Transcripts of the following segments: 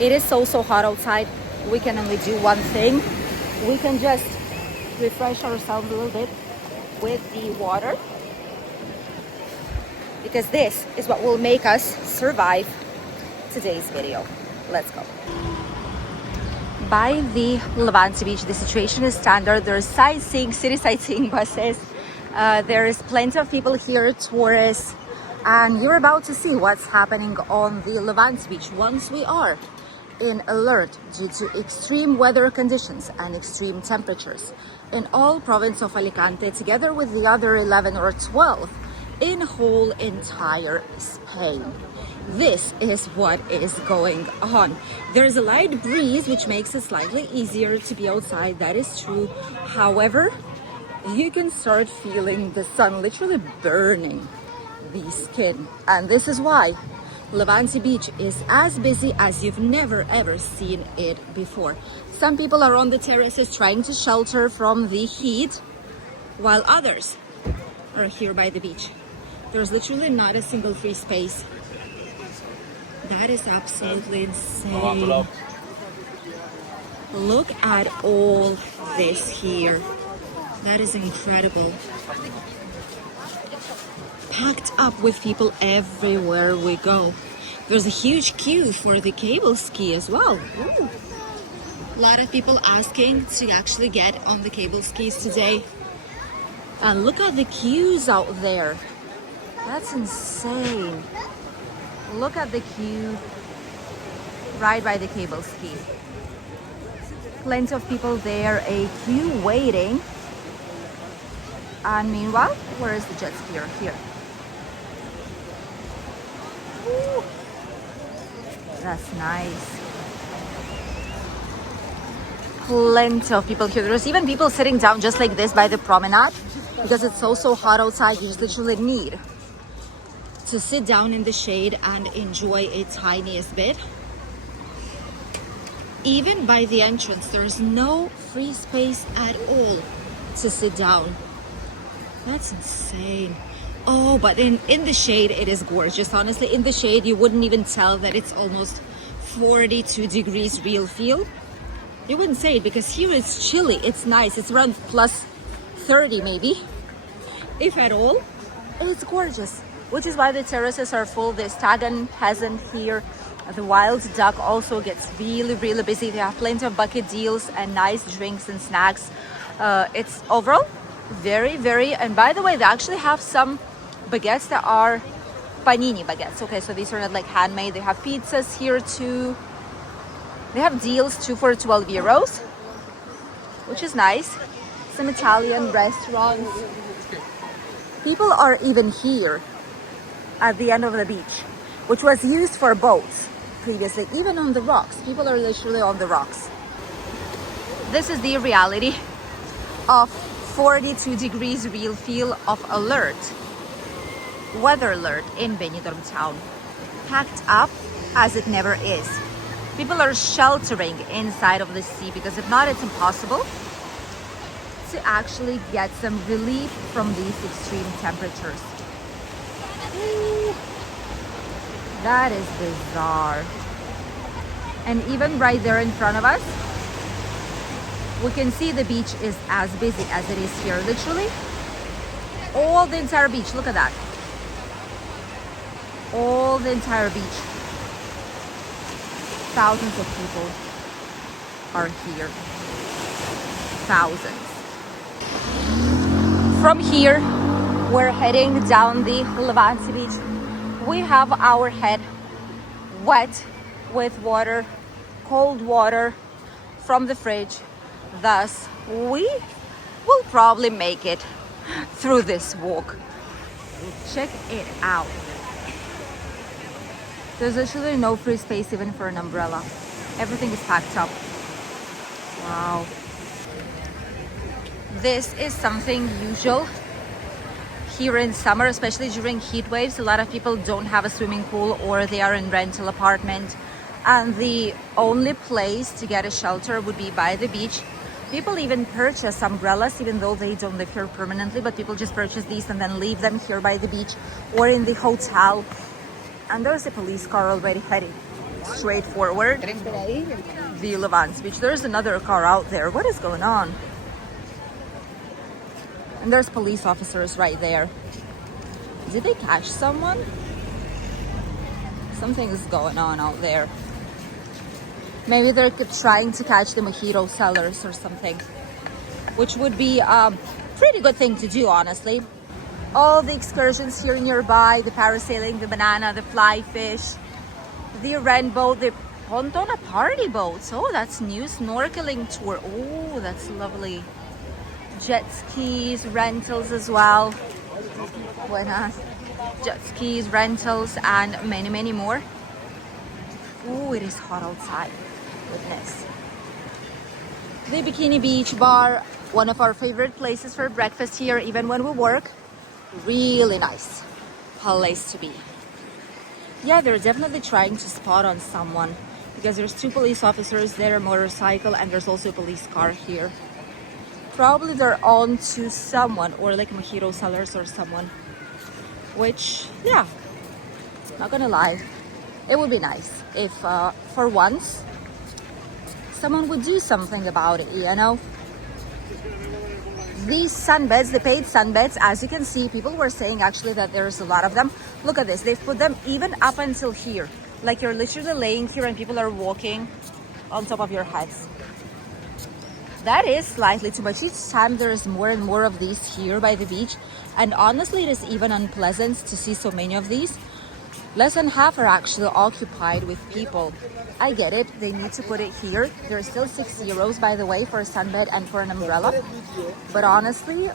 It is so hot outside. We can only do one thing. We can just refresh ourselves a little bit with the water, because this is what will make us survive today's video. Let's go. By the Levante beach, the situation is standard. There's sightseeing, city sightseeing buses. There is plenty of people here, tourists, and you're about to see what's happening on the Levante beach once we are in alert due to extreme weather conditions and extreme temperatures in all province of Alicante, together with the other 11 or 12 in whole entire Spain. This is what is going on. There's a light breeze, which makes it slightly easier to be outside. That is true. However, you can start feeling the sun literally burning the skin. And this is why Levante Beach is as busy as you've never ever seen it before. Some people are on the terraces trying to shelter from the heat, while others are here by the beach. There's literally not a single free space. That is absolutely insane. Look at all this here. That is incredible. Packed up with people everywhere we go. There's a huge queue for the cable ski as well. Ooh. A lot of people asking to actually get on the cable skis today. And look at the queues out there. That's insane. Look at the queue right by the cable ski. Plenty of people there, a queue waiting. And meanwhile, where is the jet skier? Here. Ooh. That's nice. Plenty of people here. There's even people sitting down just like this by the promenade, because it's so hot outside. You just literally need to sit down in the shade and enjoy a tiniest bit. Even by the entrance, there's no free space at all to sit down. That's insane. Oh, but in the shade, it is gorgeous. Honestly, in the shade, you wouldn't even tell that it's almost 42 degrees real feel. You wouldn't say it, because here it's chilly. It's nice. It's around plus 30 maybe, if at all. It's gorgeous, which is why the terraces are full. The stag and peasant here. The wild duck also gets really busy. They have plenty of bucket deals and nice drinks and snacks. It's overall very, and by the way, they actually have some baguettes that are panini baguettes. Okay, so these are not like handmade. They have pizzas here too. They have deals too for 12 euros, which is nice. Some Italian restaurants. People are even here at the end of the beach, which was used for boats previously. Even on the rocks, people are literally on the rocks. This is the reality of 42 degrees real feel of alert, weather alert in Benidorm town. Packed up as it never is. People are sheltering inside of the sea, because if not, it's impossible to actually get some relief from these extreme temperatures. Ooh, that is bizarre. And even right there in front of us, we can see the beach is as busy as it is here. Literally, all the entire beach. Look at that. All the entire beach. Thousands of people are here. Thousands. From here, we're heading down the Levante beach. We have our head wet with water, cold water from the fridge. Thus, we will probably make it through this walk. Check it out. There's actually no free space even for an umbrella. Everything is packed up. Wow. This is something usual here in summer, especially during heat waves. A lot of people don't have a swimming pool, or they are in rental apartment, and the only place to get a shelter would be by the beach. People even purchase umbrellas, even though they don't live here permanently, but people just purchase these and then leave them here by the beach or in the hotel. And there's a police car already heading straightforward. The Levante beach. There's another car out there. What is going on? And there's police officers right there. Did they catch someone? Something is going on out there. Maybe they're trying to catch the mojito sellers or something, which would be a pretty good thing to do, honestly. All the excursions here nearby, the parasailing, the banana, the fly fish, the rent boat, the Pontona party boats. Oh, that's new. Snorkeling tour. Oh, that's lovely. Jet skis, rentals as well. Buenas. Jet skis, rentals, and many, many more. Oh, it is hot outside. Goodness. The Bikini Beach Bar, one of our favorite places for breakfast here, even when we work. Really nice place to be. Yeah, they're definitely trying to spot on someone because there's two police officers there, a motorcycle, and there's also a police car here. Probably they're on to someone, or like mojito sellers or someone. Which, yeah, not gonna lie, it would be nice if for once someone would do something about it, you know. These sunbeds, the paid sunbeds, as you can see, people were saying actually that there's a lot of them. Look at this, they've put them even up until here. Like you're literally laying here and people are walking on top of your heads. That is slightly too much. Each time there's more and more of these here by the beach. And honestly, it is even unpleasant to see so many of these. Less than half are actually occupied with people. I get it, they need to put it here. There's still €6, by the way, for a sunbed and for an umbrella. But honestly,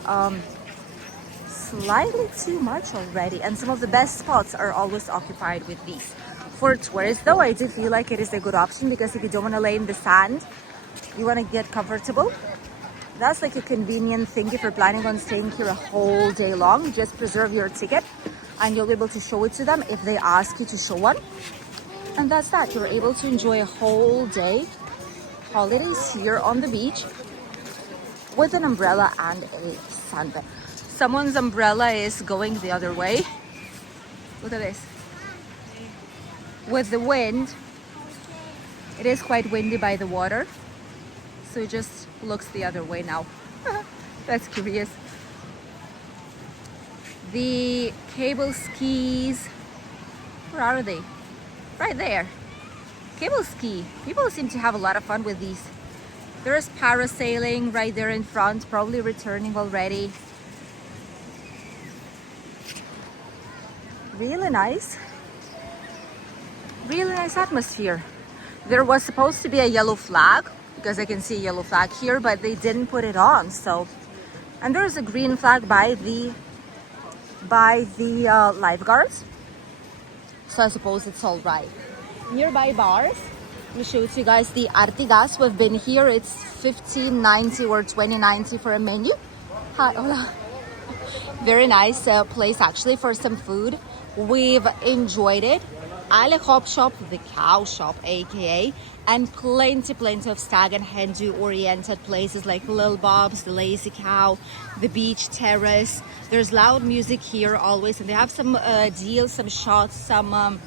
slightly too much already. And some of the best spots are always occupied with these. For tourists, though, I do feel like it is a good option because if you don't want to lay in the sand, you want to get comfortable. That's like a convenient thing if you're planning on staying here a whole day long. Just preserve your ticket and you'll be able to show it to them if they ask you to show one. And that's that. You're able to enjoy a whole day holidays here on the beach with an umbrella and a sunbed. Someone's umbrella is going the other way. Look at this. With the wind, it is quite windy by the water. So it just looks the other way now. That's curious. The cable skis, where are they? Right there. Cable ski. People seem to have a lot of fun with these. There's parasailing right there in front, probably returning already. Really nice. Really nice atmosphere. There was supposed to be a yellow flag, because I can see a yellow flag here, but they didn't put it on. So, and there's a green flag by the lifeguards. So I suppose it's all right. Nearby bars, we showed you guys the Artigas. We've been here. It's $15.90 or $20.90 for a menu. Hi, hola. Very nice place actually for some food. We've enjoyed it. Ale Hop Shop, the cow shop, aka, and plenty of stag and hen do oriented places like Lil Bob's, the Lazy Cow, the Beach Terrace. There's loud music here always, and they have some deals, some shots, some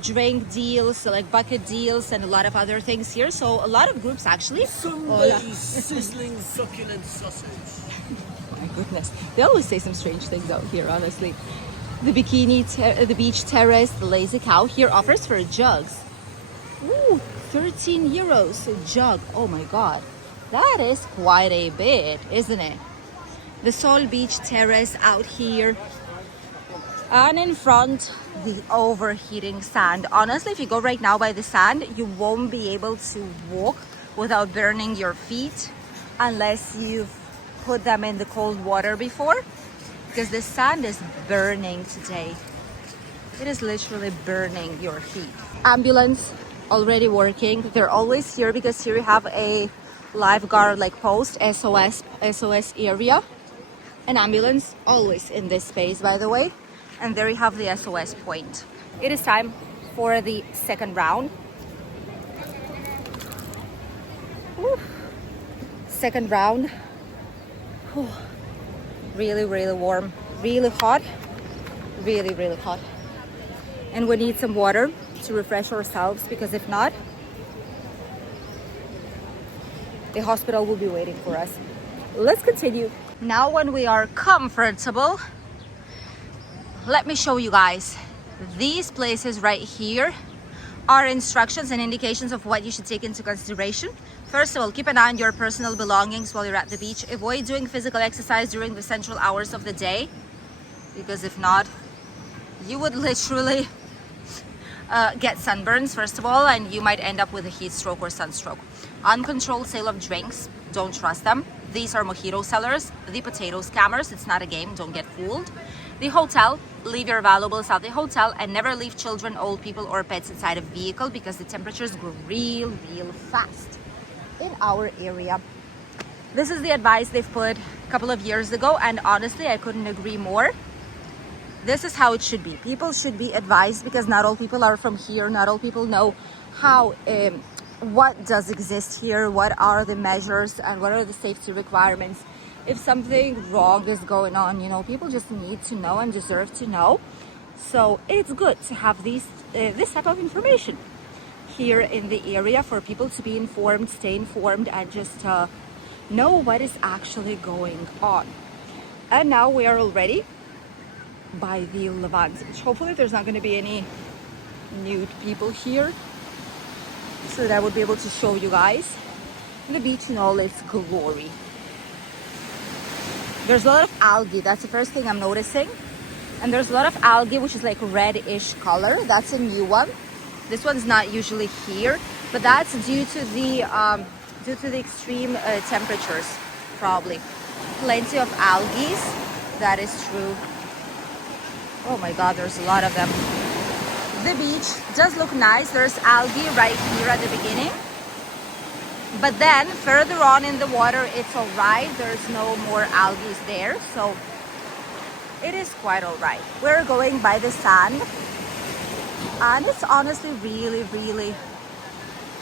drink deals, so like bucket deals, and a lot of other things here. So a lot of groups actually. Somebody's sizzling succulent sausage. My goodness, they always say some strange things out here, honestly. The the beach terrace, the Lazy Cow here offers for jugs. Ooh, €13 a jug. Oh my god, that is quite a bit, isn't it? The Sol Beach Terrace out here, and in front the overheating sand. Honestly, if you go right now by the sand, you won't be able to walk without burning your feet unless you've put them in the cold water before, because the sand is burning today. It is literally burning your feet. Ambulance already working. They're always here because here you have a lifeguard like post, SOS area. An ambulance always in this space, by the way. And there you have the SOS point. It is time for the second round. Whew. Second round. Whew. Really warm, really hot, really hot. And we need some water to refresh ourselves, because if not, the hospital will be waiting for us. Let's continue. Now when we are comfortable, let me show you guys. These places right here are instructions and indications of what you should take into consideration. First of all, keep an eye on your personal belongings while you're at the beach. Avoid doing physical exercise during the central hours of the day, because if not, you would literally get sunburns, first of all, and you might end up with a heat stroke or sunstroke. Uncontrolled sale of drinks, don't trust them. These are mojito sellers, the potato scammers. It's not a game, don't get fooled. The hotel, leave your valuables at the hotel, and never leave children, old people, or pets inside a vehicle, because the temperatures go real fast in our area. This is the advice they've put a couple of years ago, and honestly, I couldn't agree more. This is how it should be. People should be advised, because not all people are from here. Not all people know how what does exist here, what are the measures, and what are the safety requirements. If something wrong is going on, you know, people just need to know and deserve to know. So it's good to have this type of information here in the area for people to be informed, stay informed, and just know what is actually going on. And now we are already by the Levante beach. Hopefully there's not going to be any nude people here, so that I would be able to show you guys the beach in all its glory. There's a lot of algae, that's the first thing I'm noticing. And there's a lot of algae which is like reddish color. That's a new one. This one's not usually here, but that's due to the extreme temperatures, probably. Plenty of algae, that is true. Oh my god, there's a lot of them. The beach does look nice. There's algae right here at the beginning, but then further on in the water it's all right. There's no more algae there, so it is quite all right. We're going by the sand, and it's honestly really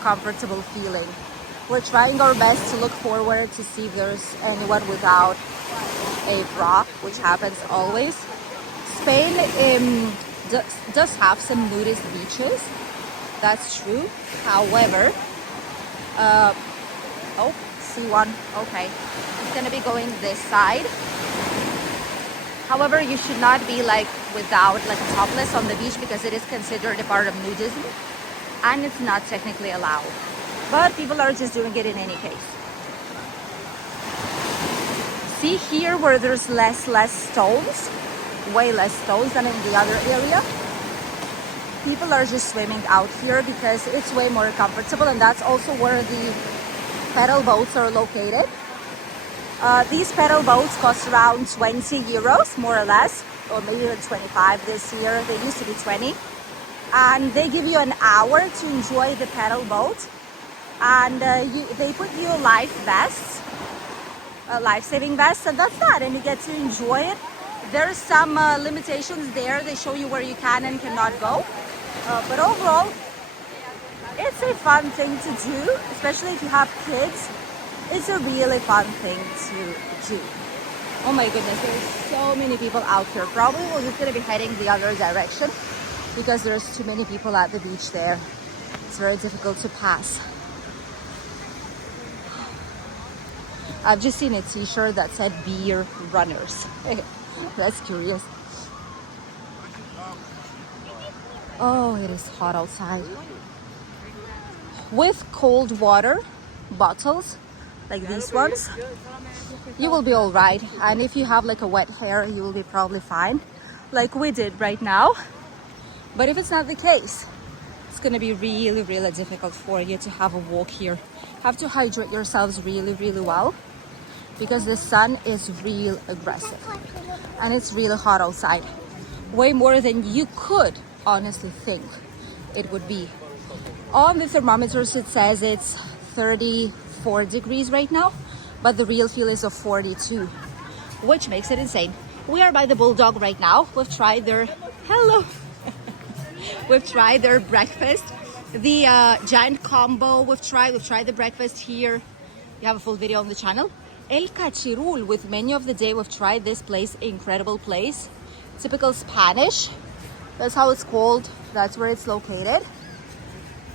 comfortable feeling. We're trying our best to look forward to see if there's anyone without a bra, which happens always. Spain does have some nudist beaches, that's true. However, oh, see one, okay, it's gonna be going this side. However, you should not be like without like topless on the beach, because it is considered a part of nudism and it's not technically allowed, but people are just doing it in any case. See here where there's less stones, way less stones than in the other area. People are just swimming out here because it's way more comfortable, and that's also where the pedal boats are located. These pedal boats cost around 20 euros, more or less, or maybe even 25 this year. They used to be 20. And they give you an hour to enjoy the pedal boat. And they put you life vests, life-saving vests, and that's that. And you get to enjoy it. There's some limitations there. They show you where you can and cannot go. But overall, it's a fun thing to do, especially if you have kids. It's a really fun thing to do. Oh my goodness, there's so many people out here. Probably we're just going to be heading the other direction because there's too many people at the beach there. It's very difficult to pass. I've just seen a t-shirt that said beer runners. That's curious. Oh, it is hot outside. With cold water bottles like these ones, you will be all right. And if you have like a wet hair, you will be probably fine, like we did right now. But if it's not the case, it's gonna be really difficult for you to have a walk here. Have to hydrate yourselves really well, because the sun is real aggressive and it's really hot outside, way more than you could honestly think it would be. On the thermometers it says it's 34 degrees right now, but the real feel is of 42, which makes it insane. We are by the Bulldog right now. We've tried their we've tried their breakfast, the giant combo. We've tried the breakfast here. You have a full video on the channel. El Cachirul with menu of the day. We've tried this place, incredible place, typical Spanish. That's how it's called. That's where it's located.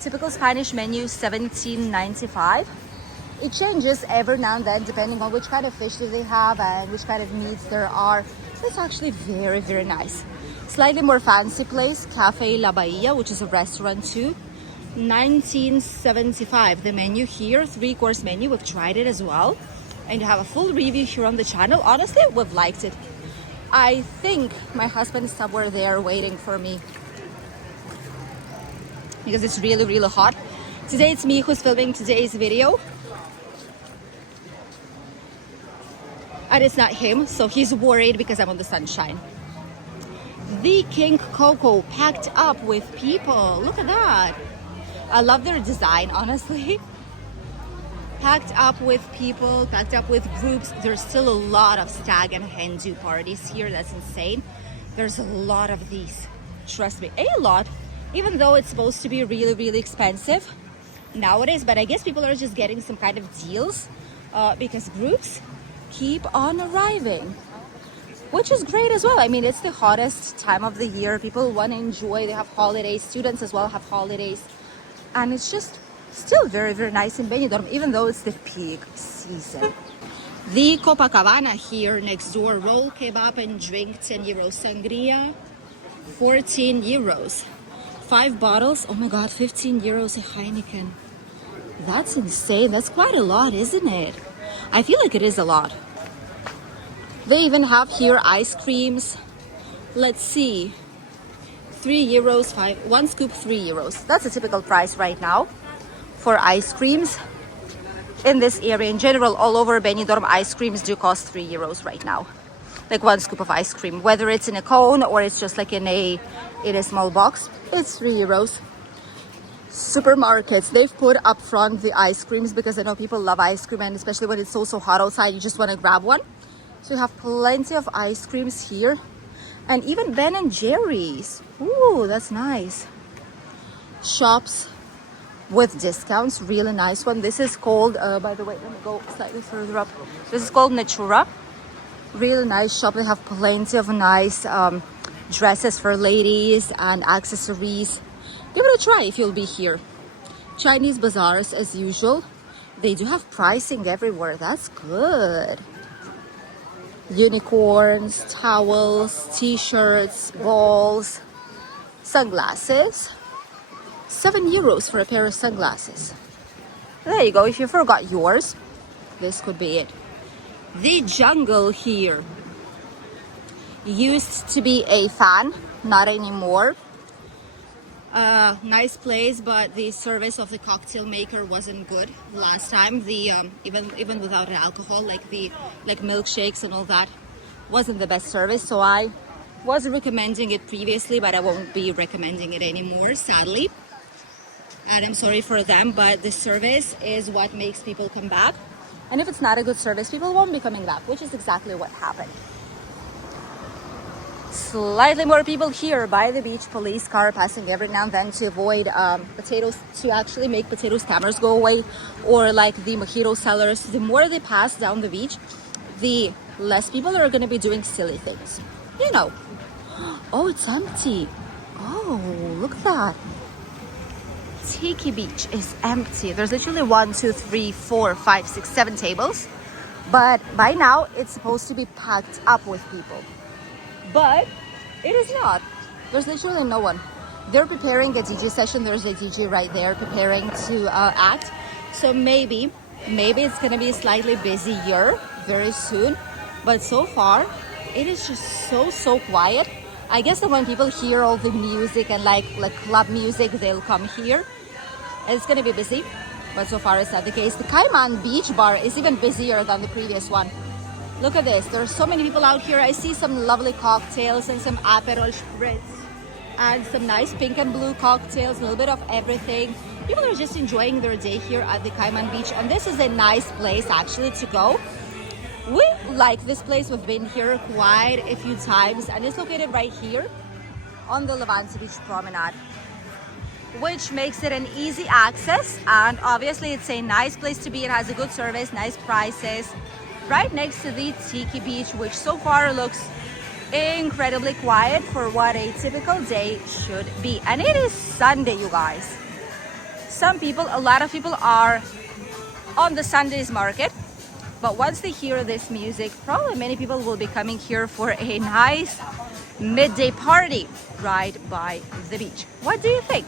Typical Spanish menu, $17.95. It changes every now and then depending on which kind of fish do they have and which kind of meats there are. It's actually very, very nice. Slightly more fancy place, Cafe La Bahia, which is a restaurant too. $19.75. The menu here, 3-course menu. We've tried it as well. And you have a full review here on the channel. Honestly, we've liked it. I think my husband is somewhere there waiting for me because it's really, really hot. Today it's me who's filming today's video. And it's not him, so he's worried because I'm on the sunshine. The King Coco packed up with people. Look at that. I love their design, honestly. Packed up with people, packed up with groups. There's still a lot of stag and hen do parties here. That's insane. There's a lot of these. Trust me, a lot. Even though it's supposed to be really, really expensive nowadays. But I guess people are just getting some kind of deals because groups keep on arriving, which is great as well. I mean, it's the hottest time of the year. People want to enjoy. They have holidays. Students as well have holidays. And it's just still very, very nice in Benidorm, even though it's the peak season. The Copacabana here next door. Roll kebab and drink, €10. Sangria, €14. 5 bottles. Oh my God, €15 a Heineken. That's insane. That's quite a lot, isn't it? I feel like it is a lot. They even have here ice creams. Let's see. €3, 1 scoop, €3. That's a typical price right now for ice creams in this area. In general, all over Benidorm, ice creams do cost €3 right now. Like 1 scoop of ice cream, whether it's in a cone or it's just like in a small box, it's €3. Supermarkets, they've put up front the ice creams because I know people love ice cream, and especially when it's so hot outside, you just want to grab one. So you have plenty of ice creams here, and even Ben and Jerry's. Ooh, that's nice. Shops with discounts, really nice one. This is called, by the way, let me go slightly further up. This is called Natura. Really nice shop. They have plenty of nice dresses for ladies and accessories. Give it a try if you'll be here. Chinese bazaars as usual. They do have pricing everywhere. That's good. Unicorns, towels, t-shirts, balls, sunglasses. €7 for a pair of sunglasses. There you go. If you forgot yours, this could be it. The Jungle here. Used to be a fan, not anymore. Nice place, but the service of the cocktail maker wasn't good last time. The even without alcohol, like milkshakes and all that, wasn't the best service. So I was recommending it previously, but I won't be recommending it anymore, sadly. And I'm sorry for them, but the service is what makes people come back. And if it's not a good service, people won't be coming back, which is exactly what happened. Slightly more people here by the beach. Police car passing every now and then to avoid potatoes, to actually make potato scammers go away, or like the mojito sellers. The more they pass down the beach, the less people are going to be doing silly things. You know. Oh, it's empty. Oh, look at that. Tiki Beach is empty. There's literally 1, 2, 3, 4, 5, 6, 7 tables. But by now, it's supposed to be packed up with people. But it is not. There's literally no one. They're preparing a DJ session. There's a DJ right there preparing to act. So maybe it's going to be slightly busier very soon. But so far, it is just so quiet. I guess that when people hear all the music and like club music, they'll come here. It's going to be busy. But so far, it's not the case. The Cayman Beach Bar is even busier than the previous one. Look at this. There's so many people out here. I see some lovely cocktails and some Aperol Spritz and some nice pink and blue cocktails, a little bit of everything. People are just enjoying their day here at the Cayman Beach. And this is a nice place actually to go. We like this place. We've been here quite a few times, and it's located right here on the Levante Beach Promenade, which makes it an easy access. And obviously it's a nice place to be. It has a good service, nice prices, right next to the Tiki Beach, which so far looks incredibly quiet for what a typical day should be. And it is Sunday, you guys. a lot of people are on the Sundays market, but once they hear this music, probably many people will be coming here for a nice midday party right by the beach. What do you think?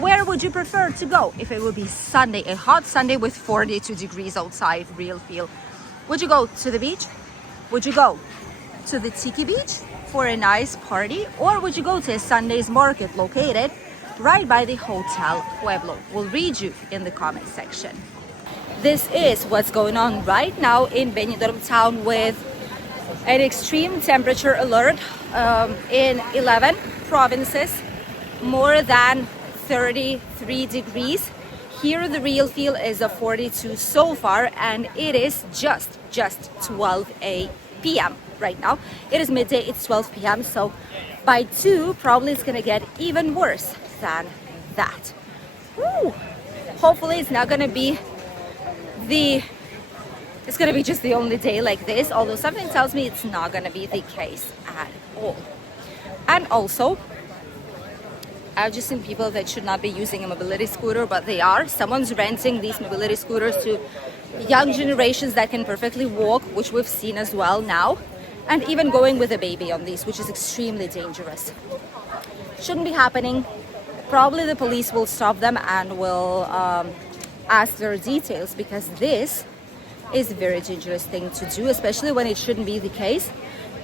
Where would you prefer to go if it would be Sunday, a hot Sunday with 42 degrees outside, real feel? Would you go to the beach? Would you go to the Tiki Beach for a nice party? Or would you go to a Sunday's market located right by the Hotel Pueblo? We'll read you in the comment section. This is what's going on right now in Benidorm town with an extreme temperature alert in 11 provinces, more than 33 degrees. Here the real feel is a 42 so far, and it is just 12 p.m. right now. It is midday, it's 12 p.m. So by 2 probably it's gonna get even worse than that. Woo. Hopefully it's not gonna be just the only day like this, although something tells me it's not gonna be the case at all. And also, I've just seen people that should not be using a mobility scooter, but they are. Someone's renting these mobility scooters to young generations that can perfectly walk, which we've seen as well now, and even going with a baby on these, which is extremely dangerous. Shouldn't be happening. Probably the police will stop them and will ask their details, because this is a very dangerous thing to do, especially when it shouldn't be the case.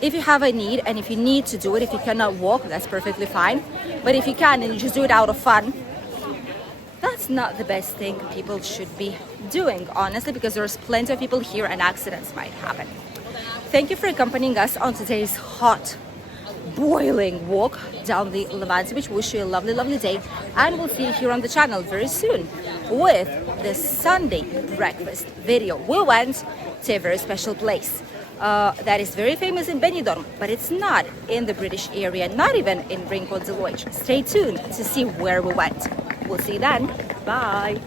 If you have a need, and if you need to do it, if you cannot walk, that's perfectly fine. But if you can and you just do it out of fun, that's not the best thing people should be doing, honestly, because there's plenty of people here and accidents might happen. Thank you for accompanying us on today's hot, boiling walk down the Levante beach. Wish you a lovely day, and we'll see you here on the channel very soon with the Sunday breakfast video. We went to a very special place that is very famous in Benidorm, but it's not in the British area, not even in Rincon de Loix. Stay tuned to see where we went. We'll see you then. Bye.